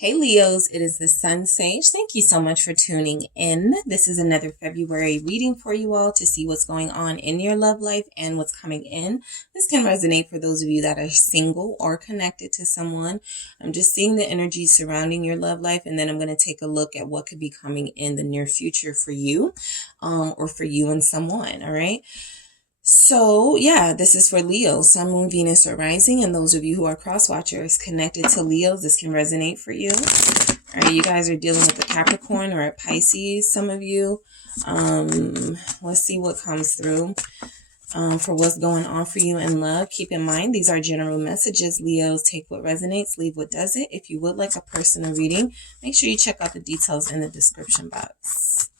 Hey Leos, it is the Sun Sage. Thank you so much for tuning in. This is another February reading for you all to see what's going on in your love life and what's coming in. This can resonate for those of you that are single or connected to someone. I'm just seeing the energy surrounding your love life, and then I'm going to take a look at what could be coming in the near future for you, or for you and someone. All right. So yeah, this is for Leo, Sun, Moon, Venus, or Rising, and those of you who are cross watchers connected to Leos, this can resonate for you. All right, you guys are dealing with a Capricorn or a Pisces, some of you. Let's see what comes through for what's going on for you in love. Keep in mind, these are general messages. Leos, take what resonates, leave what doesn't. If you would like a personal reading, make sure you check out the details in the description box.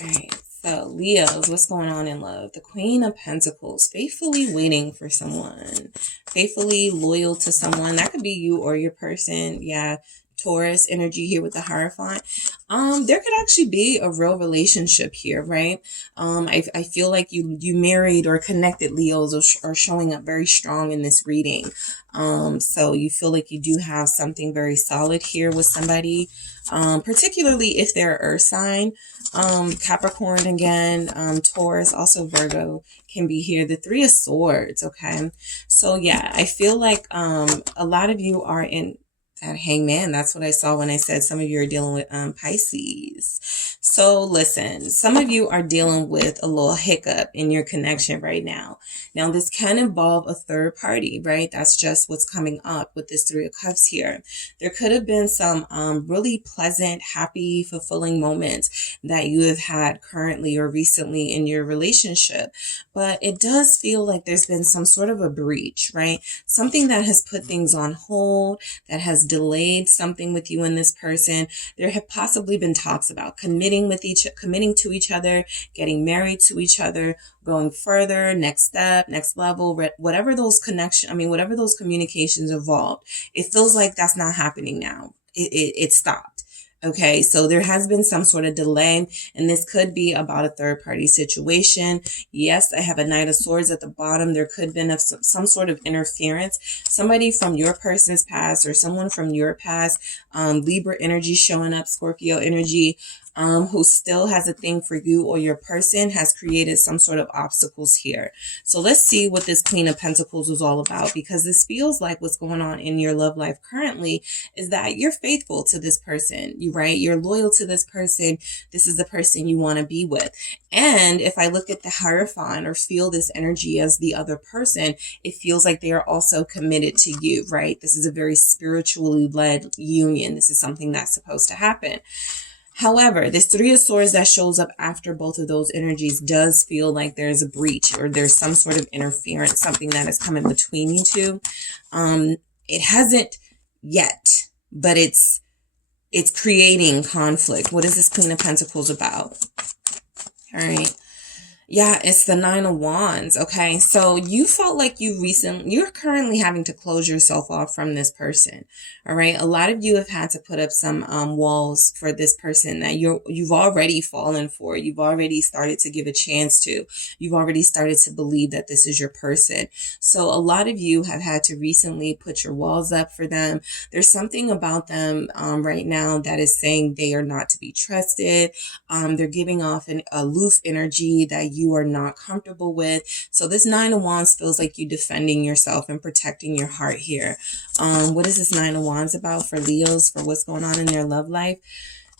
All right. So, Leos, what's going on in love? The Queen of Pentacles, faithfully waiting for someone, faithfully loyal to someone. That could be you or your person. Yeah, Taurus energy here with the Hierophant. There could actually be a real relationship here, right? I feel like you married or connected Leos are showing up very strong in this reading. So you feel like you do have something very solid here with somebody, particularly if they're Earth sign. Capricorn again, Taurus, also Virgo can be here. The Three of Swords, okay? So yeah, I feel like a lot of you are in that Hangman. That's what I saw when I said some of you are dealing with Pisces. So listen, some of you are dealing with a little hiccup in your connection right now. Now this can involve a third party, right? That's just what's coming up with this Three of Cups here. There could have been some really pleasant, happy, fulfilling moments that you have had currently or recently in your relationship, but it does feel like there's been some sort of a breach, right? Something that has put things on hold, that has delayed something with you and this person. There have possibly been talks about committing to each other, getting married to each other, going further, next step, next level, whatever those whatever those communications evolved. It feels like that's not happening now. It stopped. Okay, so there has been some sort of delay, and this could be about a third party situation. Yes, I have a Knight of Swords at the bottom. There could have been some sort of interference. Somebody from your person's past or someone from your past, Libra energy showing up, Scorpio energy, who still has a thing for you or your person, has created some sort of obstacles here. So let's see what this Queen of Pentacles is all about, because this feels like what's going on in your love life currently is that you're faithful to this person, right? You're loyal to this person. This is the person you want to be with. And if I look at the Hierophant or feel this energy as the other person, it feels like they are also committed to you, right? This is a very spiritually led union. This is something that's supposed to happen. However, this Three of Swords that shows up after both of those energies does feel like there's a breach or there's some sort of interference, something that has come in between you two. It hasn't yet, but it's creating conflict. What is this Queen of Pentacles about? All right. Yeah, it's the Nine of Wands. Okay, so you felt like you're currently having to close yourself off from this person. All right, a lot of you have had to put up some walls for this person that you've already fallen for. You've already started to give a chance to. You've already started to believe that this is your person. So a lot of you have had to recently put your walls up for them. There's something about them right now that is saying they are not to be trusted. They're giving off an aloof energy that you are not comfortable with. So this Nine of Wands feels like you defending yourself and protecting your heart here. What is this Nine of Wands about for Leos, for what's going on in their love life?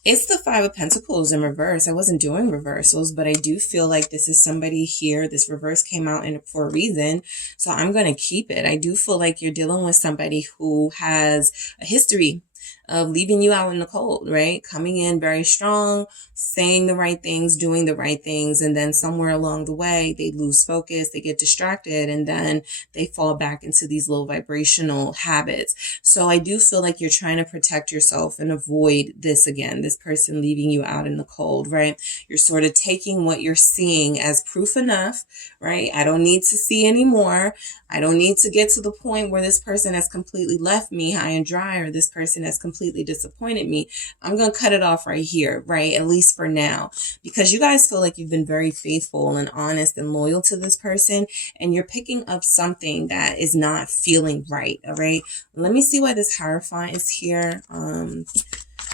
It's the Five of Pentacles in reverse. I wasn't doing reversals, but I do feel like this is somebody here. This reverse came out for a reason, so I'm going to keep it. I do feel like you're dealing with somebody who has a history of leaving you out in the cold, right? Coming in very strong, saying the right things, doing the right things, and then somewhere along the way, they lose focus, they get distracted, and then they fall back into these low vibrational habits. So I do feel like you're trying to protect yourself and avoid this again, this person leaving you out in the cold, right? You're sort of taking what you're seeing as proof enough, right? I don't need to see anymore. I don't need to get to the point where this person has completely left me high and dry, or this person has completely completely disappointed me, I'm going to cut it off right here, right? At least for now, because you guys feel like you've been very faithful and honest and loyal to this person, and you're picking up something that is not feeling right. All right. Let me see why this Hierophant is here.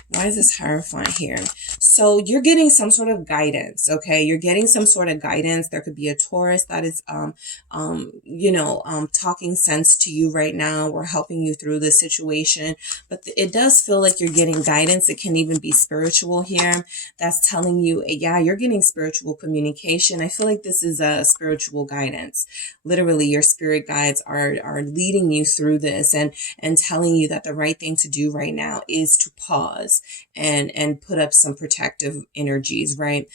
Why is this Hierophant here? So you're getting some sort of guidance, okay? You're getting some sort of guidance. There could be a Taurus that is, talking sense to you right now, or helping you through this situation. But it does feel like you're getting guidance. It can even be spiritual here. That's telling you, yeah, you're getting spiritual communication. I feel like this is a spiritual guidance. Literally, your spirit guides are leading you through this and telling you that the right thing to do right now is to pause and put up some protective energies, right?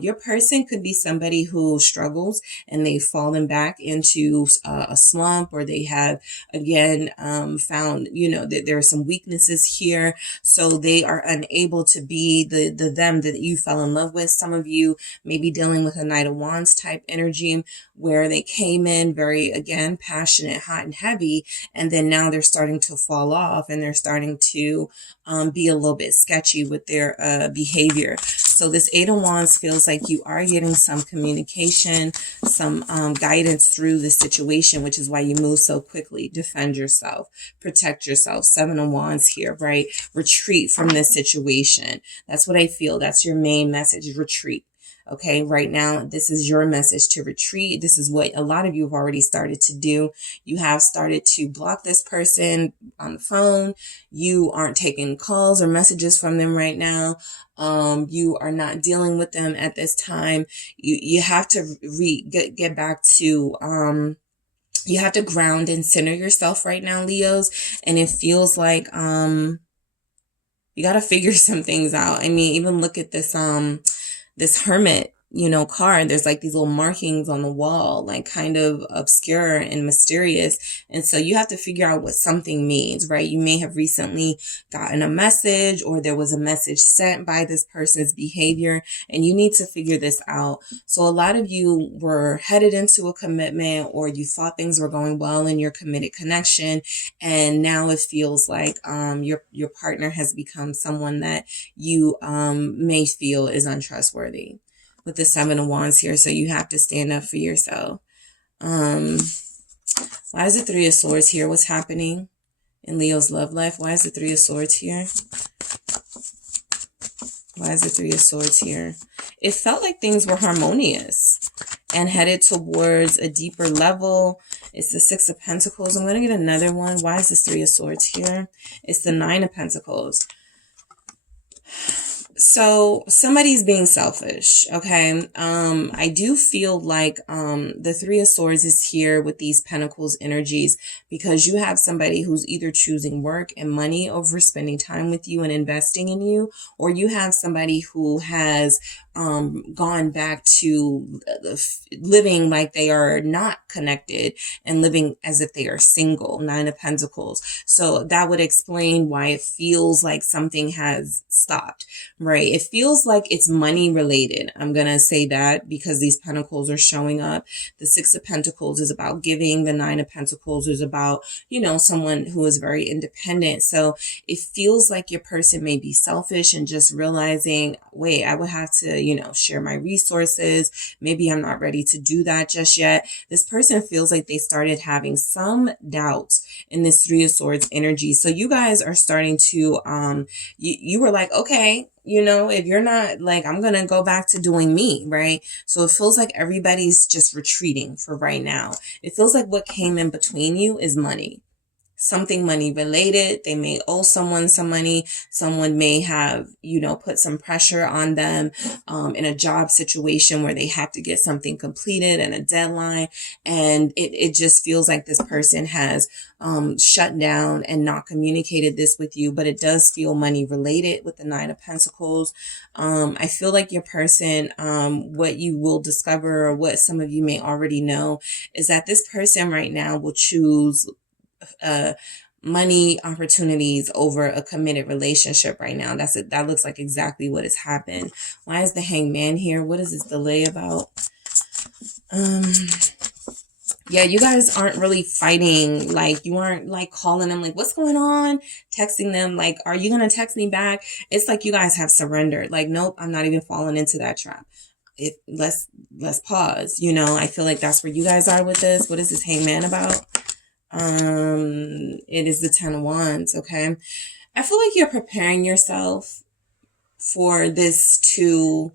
Your person could be somebody who struggles and they've fallen back into a slump, or they have again found, that there are some weaknesses here, so they are unable to be the them that you fell in love with. Some of you may be dealing with a Knight of Wands type energy, where they came in very, again, passionate, hot and heavy, and then now they're starting to fall off, and they're starting to be a little bit sketchy with their behavior. So this Eight of Wands feels like you are getting some communication, some guidance through the situation, which is why you move so quickly. Defend yourself, protect yourself. Seven of Wands here, right? Retreat from this situation. That's what I feel. That's your main message, retreat. Okay, right now, this is your message to retreat. This is what a lot of you have already started to do. You have started to block this person on the phone. You aren't taking calls or messages from them right now. You are not dealing with them at this time. You have to get back to, you have to ground and center yourself right now, Leos. And it feels like, you got to figure some things out. I mean, even look at this, this Hermit, card. There's like these little markings on the wall, like kind of obscure and mysterious. And so you have to figure out what something means, right? You may have recently gotten a message, or there was a message sent by this person's behavior, and you need to figure this out. So a lot of you were headed into a commitment, or you thought things were going well in your committed connection. And now it feels like, your partner has become someone that you, may feel is untrustworthy. With the Seven of Wands here, so you have to stand up for yourself. Why is the Three of Swords here? What's happening in Leo's love life? Why is the Three of Swords here? Why is the Three of Swords here? It felt like things were harmonious and headed towards a deeper level. It's the Six of Pentacles. I'm going to get another one. Why is this Three of Swords here? It's the Nine of Pentacles. So somebody's being selfish, okay? I do feel like the Three of Swords is here with these Pentacles energies, because you have somebody who's either choosing work and money over spending time with you and investing in you, or you have somebody who has gone back to living like they are not connected and living as if they are single. Nine of Pentacles. So that would explain why it feels like something has stopped, right? It feels like it's money related. I'm going to say that because these Pentacles are showing up. The Six of Pentacles is about giving. The Nine of Pentacles is about, someone who is very independent. So it feels like your person may be selfish and just realizing, wait, I would have to, share my resources. Maybe I'm not ready to do that just yet. This person feels like they started having some doubts in this Three of Swords energy. So you guys are starting to, you were like, okay, if you're not, like, I'm going to go back to doing me, right? So it feels like everybody's just retreating for right now. It feels like what came in between you is money. Something money related. They may owe someone some money. Someone may have, put some pressure on them in a job situation where they have to get something completed and a deadline. And it just feels like this person has shut down and not communicated this with you, but it does feel money related with the Nine of Pentacles. I feel like your person, what you will discover, or what some of you may already know, is that this person right now will choose money opportunities over a committed relationship right now. That's it. That looks like exactly what has happened. Why is the Hangman here? What is this delay about? Yeah, you guys aren't really fighting. Like, you aren't like calling them like, what's going on? Texting them like, are you going to text me back? It's like you guys have surrendered. Like, nope, I'm not even falling into that trap. Let's pause. You know, I feel like that's where you guys are with this. What is this hangman about? It is the 10 of Wands. Okay. I feel like you're preparing yourself for this to,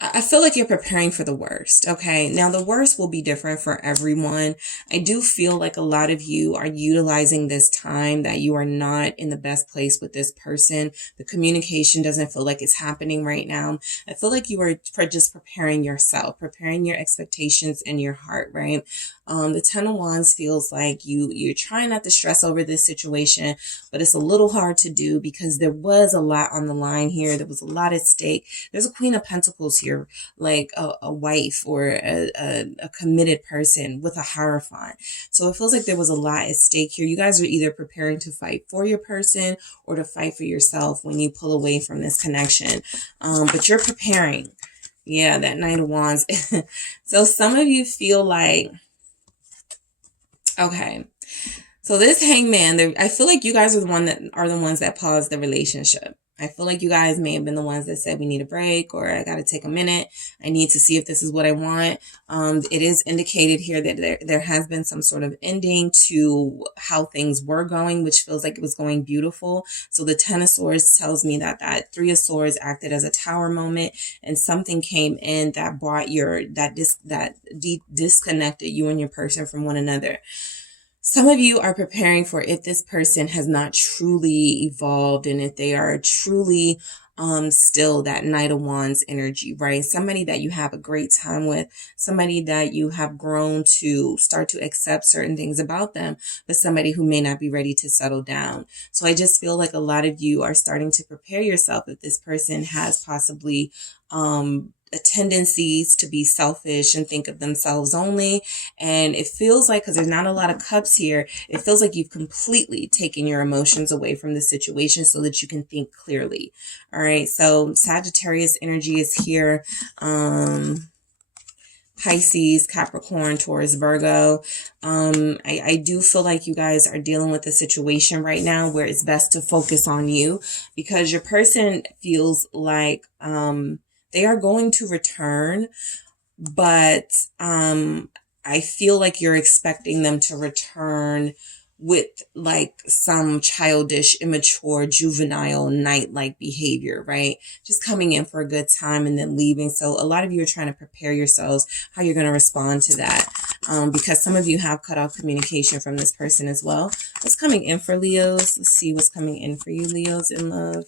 I feel like you're preparing for the worst. Okay. Now the worst will be different for everyone. I do feel like a lot of you are utilizing this time that you are not in the best place with this person. The communication doesn't feel like it's happening right now. I feel like you are just preparing yourself, preparing your expectations in your heart, right? The 10 of Wands feels like you're trying not to stress over this situation, but it's a little hard to do because there was a lot on the line here. There was a lot at stake. There's a Queen of Pentacles here, like a wife or a committed person with a Hierophant. So it feels like there was a lot at stake here. You guys are either preparing to fight for your person or to fight for yourself when you pull away from this connection. But you're preparing. Yeah, that Knight of Wands. So some of you feel like, okay, so this hangman, I feel like you guys are the ones that paused the relationship. I feel like you guys may have been the ones that said we need a break, or I got to take a minute. I need to see if this is what I want. It is indicated here that there has been some sort of ending to how things were going, which feels like it was going beautiful. So the 10 of Swords tells me that 3 of Swords acted as a tower moment, and something came in that brought disconnected you and your person from one another. Some of you are preparing for if this person has not truly evolved and if they are truly still that Knight of Wands energy, right? Somebody that you have a great time with, somebody that you have grown to start to accept certain things about them, but somebody who may not be ready to settle down. So I just feel like a lot of you are starting to prepare yourself if this person has possibly tendencies to be selfish and think of themselves only. And it feels like, because there's not a lot of cups here, it feels like you've completely taken your emotions away from the situation so that you can think clearly. All right. So Sagittarius energy is here. Pisces, Capricorn, Taurus, Virgo. I do feel like you guys are dealing with a situation right now where it's best to focus on you, because your person feels like, they are going to return, but I feel like you're expecting them to return with like some childish, immature, juvenile, knight-like behavior, right? Just coming in for a good time and then leaving. So a lot of you are trying to prepare yourselves how you're going to respond to that, because some of you have cut off communication from this person as well. What's coming in for Leos? Let's see what's coming in for you, Leos, in love.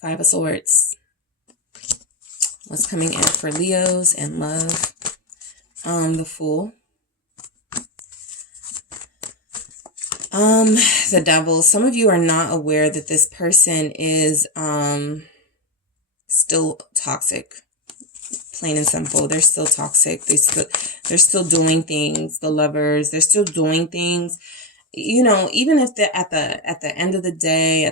5 of Swords. What's coming in for Leos and love? The Fool. The Devil. Some of you are not aware that this person is still toxic. Plain and simple. They're still toxic. They're still doing things. The Lovers, they're still doing things. You know, even if they're at the end of the day,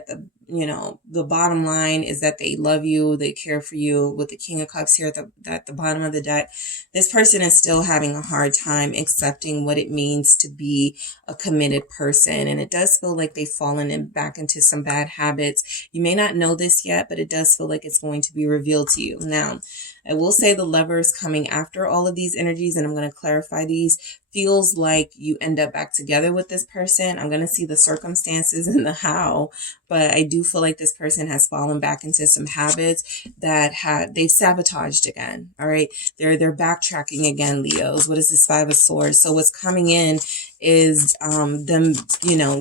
the bottom line is that they love you, they care for you. With the King of Cups here at the bottom of the deck, this person is still having a hard time accepting what it means to be a committed person. And it does feel like they've fallen back into some bad habits. You may not know this yet, but it does feel like it's going to be revealed to you. Now, I will say the Lovers coming after all of these energies, and I'm going to clarify these, feels like you end up back together with this person. I'm going to see the circumstances and the how, but I do feel like this person has fallen back into some habits that they've sabotaged again. All right. They're backtracking again, Leos. What is this 5 of Swords? So what's coming in is them,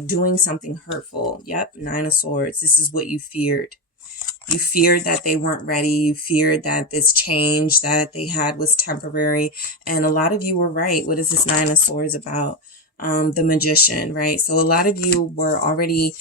doing something hurtful. Yep. 9 of Swords. This is what you feared. You feared that they weren't ready. You feared that this change that they had was temporary. And a lot of you were right. What is this 9 of Swords about? The Magician, right? So a lot of you were already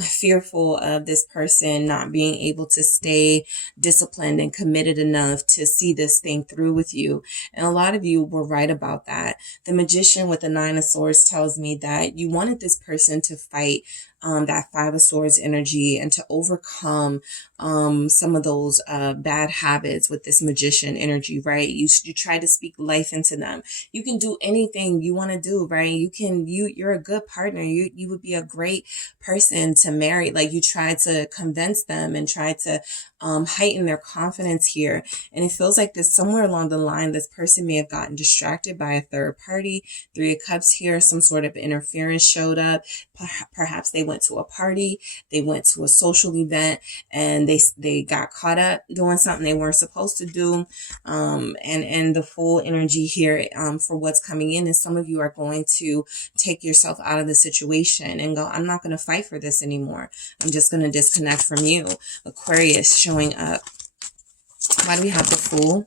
fearful of this person not being able to stay disciplined and committed enough to see this thing through with you. And a lot of you were right about that. The Magician with the Nine of Swords tells me that you wanted this person to fight that Five of Swords energy and to overcome some of those bad habits with this Magician energy, right? You try to speak life into them. You can do anything you want to do, right? You're a good partner. You would be a great person to marry. Like, you try to convince them and try to heighten their confidence here. And it feels like this somewhere along the line, this person may have gotten distracted by a third party. Three of Cups here, some sort of interference showed up. Perhaps they went to a party, they went to a social event, and they got caught up doing something they weren't supposed to do. And the full energy here for what's coming in is some of you are going to take yourself out of the situation and go, I'm not going to fight for this anymore. I'm just going to disconnect from you. Aquarius showing up. Why do we have the Fool?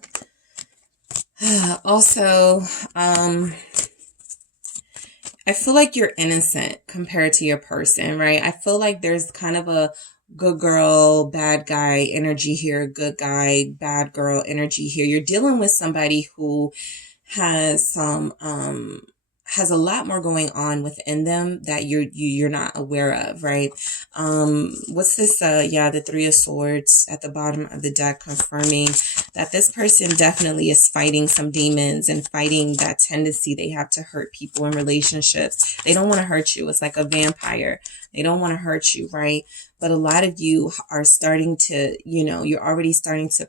Also, I feel like you're innocent compared to your person, right? I feel like there's kind of a good girl, bad guy energy here, good guy, bad girl energy here. You're dealing with somebody who has some has a lot more going on within them that you're not aware of, right? What's this? The Three of Swords at the bottom of the deck, confirming that this person definitely is fighting some demons and fighting that tendency they have to hurt people in relationships. They don't want to hurt you. It's like a vampire. They don't want to hurt you, right? But a lot of you are starting to, you're already starting to.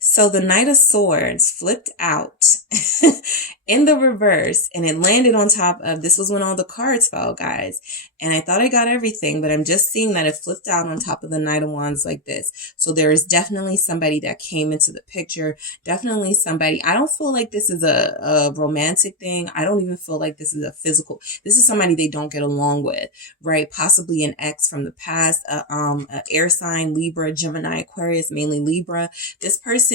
So the Knight of Swords flipped out in the reverse, and it landed on top of, this was when all the cards fell, guys. And I thought I got everything, but I'm just seeing that it flipped out on top of the Knight of Wands like this. So there is definitely somebody that came into the picture. Definitely somebody. I don't feel like this is a romantic thing. I don't even feel like this is a physical. This is somebody they don't get along with, right? Possibly an ex from the past, a air sign, Libra, Gemini, Aquarius, mainly Libra. This person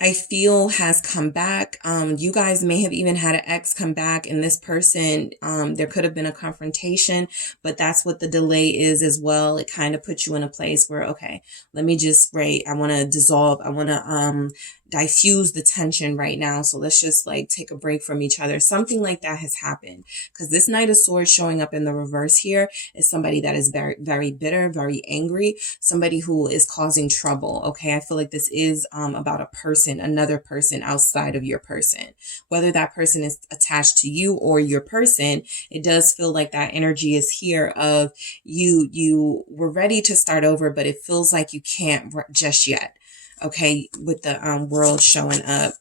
I feel has come back. You guys may have even had an ex come back, and this person, there could have been a confrontation, but that's what the delay is as well. It kind of puts you in a place where, okay, let me just, right, I want to dissolve. I want to diffuse the tension right now. So let's just like take a break from each other. Something like that has happened, because this Knight of Swords showing up in the reverse here is somebody that is very, very bitter, very angry, somebody who is causing trouble. Okay. I feel like this is about a person, another person outside of your person, whether that person is attached to you or your person. It does feel like that energy is here of you were ready to start over, but it feels like you can't just yet. Okay, with the World showing up.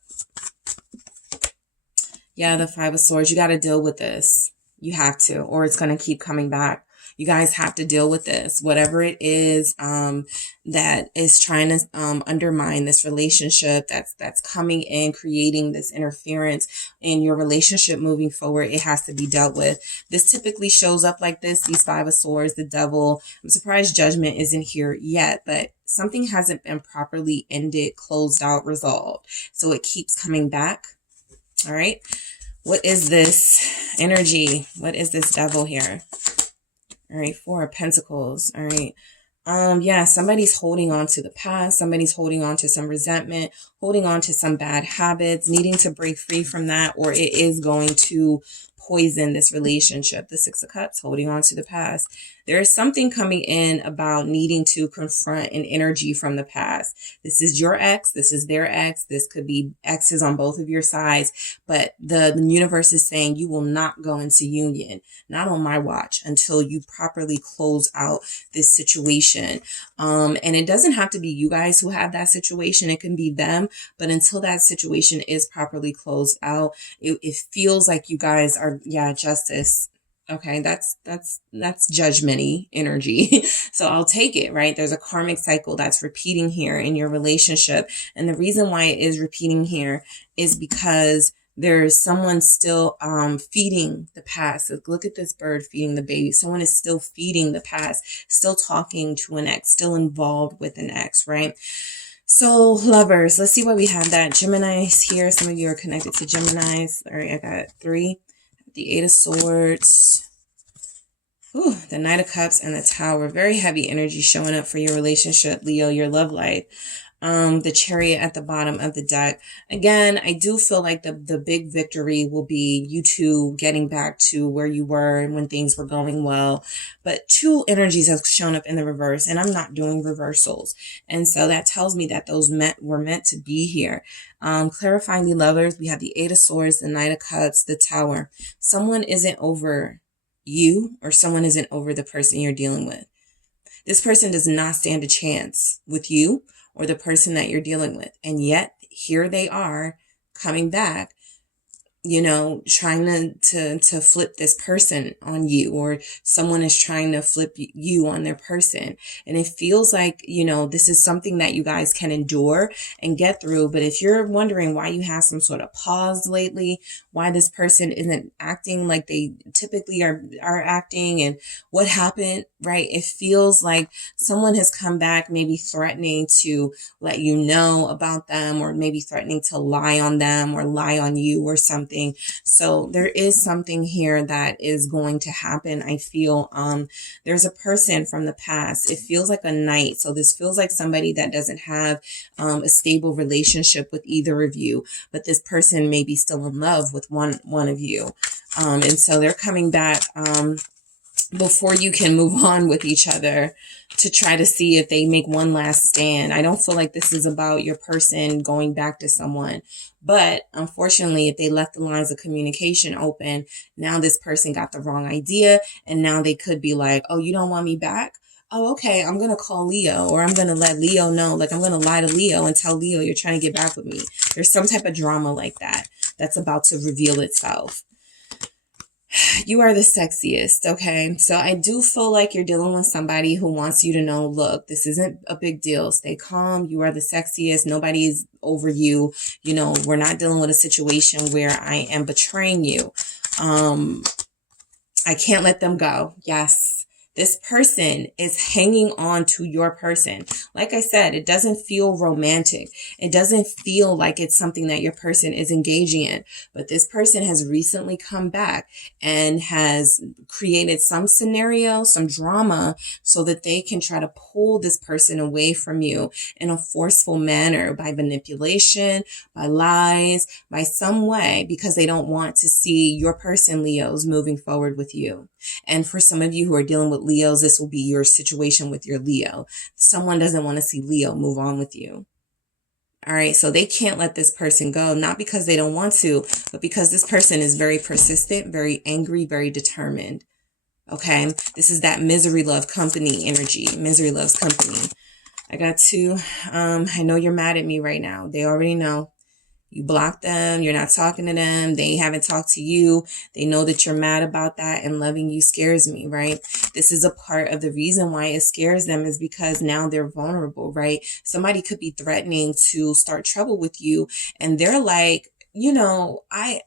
Yeah, the Five of Swords. You got to deal with this. You have to, or it's going to keep coming back. You guys have to deal with this. Whatever it is that is trying to undermine this relationship, that's coming in, creating this interference in your relationship moving forward, it has to be dealt with. This typically shows up like this, these Five of Swords, the Devil. I'm surprised Judgment isn't here yet, but something hasn't been properly ended, closed out, resolved. So it keeps coming back. All right. What is this energy? What is this Devil here? All right, Four of Pentacles. All right. Yeah, somebody's holding on to the past. Somebody's holding on to some resentment, holding on to some bad habits, needing to break free from that, or it is going to poison this relationship. The Six of Cups, holding on to the past. There is something coming in about needing to confront an energy from the past. This is your ex. This is their ex. This could be exes on both of your sides. But the universe is saying you will not go into union, not on my watch, until you properly close out this situation. And it doesn't have to be you guys who have that situation. It can be them. But until that situation is properly closed out, it feels like you guys are, justice. Okay, that's judgment-y energy. So I'll take it, right? There's a karmic cycle that's repeating here in your relationship. And the reason why it is repeating here is because there's someone still feeding the past. Look at this bird feeding the baby. Someone is still feeding the past, still talking to an ex, still involved with an ex, right? So lovers, let's see why we have that. Gemini's here. Some of you are connected to Gemini's. All right, I got 3. The Eight of Swords. The Knight of Cups and the Tower. Very heavy energy showing up for your relationship, Leo, your love life. The Chariot at the bottom of the deck. Again, I do feel like the big victory will be you two getting back to where you were and when things were going well. But two energies have shown up in the reverse, and I'm not doing reversals. And so that tells me that those were meant to be here. Clarifying the lovers, we have the Eight of Swords, the Knight of Cups, the Tower. Someone isn't over you, or someone isn't over the person you're dealing with. This person does not stand a chance with you or the person that you're dealing with. And yet here they are coming back, you know, trying to flip this person on you, or someone is trying to flip you on their person. And it feels like, you know, this is something that you guys can endure and get through. But if you're wondering why you have some sort of pause lately, why this person isn't acting like they typically are acting, and what happened, right? It feels like someone has come back, maybe threatening to let you know about them, or maybe threatening to lie on them or lie on you or something. So there is something here that is going to happen. I feel there's a person from the past. It feels like a knight. So this feels like somebody that doesn't have a stable relationship with either of you, but this person may be still in love with one of you. And so they're coming back before you can move on with each other to try to see if they make one last stand. I don't feel like this is about your person going back to someone. But unfortunately, if they left the lines of communication open, now this person got the wrong idea. And now they could be like, oh, you don't want me back? Oh, okay, I'm going to call Leo, or I'm going to let Leo know, like I'm going to lie to Leo and tell Leo you're trying to get back with me. There's some type of drama like that that's about to reveal itself. You are the sexiest, okay? So I do feel like you're dealing with somebody who wants you to know, look, this isn't a big deal. Stay calm. You are the sexiest. Nobody's over you. You know, we're not dealing with a situation where I am betraying you. I can't let them go. Yes. This person is hanging on to your person. Like I said, it doesn't feel romantic. It doesn't feel like it's something that your person is engaging in. But this person has recently come back and has created some scenario, some drama, so that they can try to pull this person away from you in a forceful manner, by manipulation, by lies, by some way, because they don't want to see your person, Leos, moving forward with you. And for some of you who are dealing with Leos, this will be your situation with your Leo. Someone doesn't want to see Leo move on with you. All right, so they can't let this person go, not because they don't want to, but because this person is very persistent, very angry, very determined. Okay, this is that misery love company energy. Misery loves company. I got two. I know you're mad at me right now. They already know. You blocked them. You're not talking to them. They haven't talked to you. They know that you're mad about that, and loving you scares me, right? This is a part of the reason why it scares them, is because now they're vulnerable, right? Somebody could be threatening to start trouble with you, and they're like, you know, I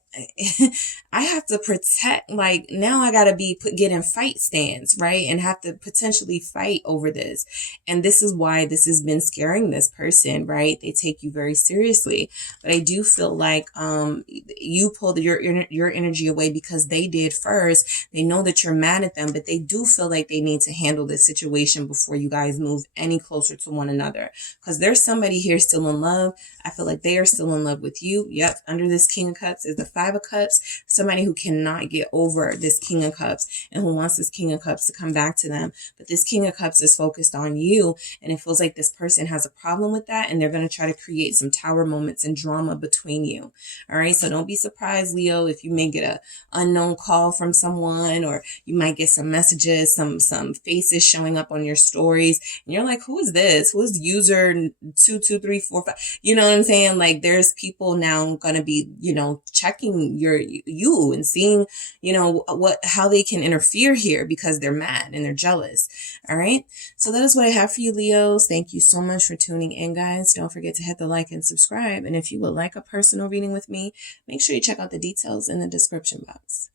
have to protect, like now I got to get in fight stance, right? And have to potentially fight over this. And this is why this has been scaring this person, right? They take you very seriously. But I do feel like you pulled your energy away because they did first. They know that you're mad at them, but they do feel like they need to handle this situation before you guys move any closer to one another. Because there's somebody here still in love. I feel like they are still in love with you. Yep. Under this King of Cups is the Five of Cups. Somebody who cannot get over this King of Cups and who wants this King of Cups to come back to them. But this King of Cups is focused on you, and it feels like this person has a problem with that, and they're going to try to create some tower moments and drama between you. All right, so don't be surprised, Leo, if you may get an unknown call from someone, or you might get some messages, some faces showing up on your stories, and you're like, who is this? Who is user 22345? You know what I'm saying? Like, there's people now going to be, you know, checking you and seeing, you know, how they can interfere here because they're mad and they're jealous. All right. So that is what I have for you, Leos. Thank you so much for tuning in, guys. Don't forget to hit the like and subscribe. And if you would like a personal reading with me, make sure you check out the details in the description box.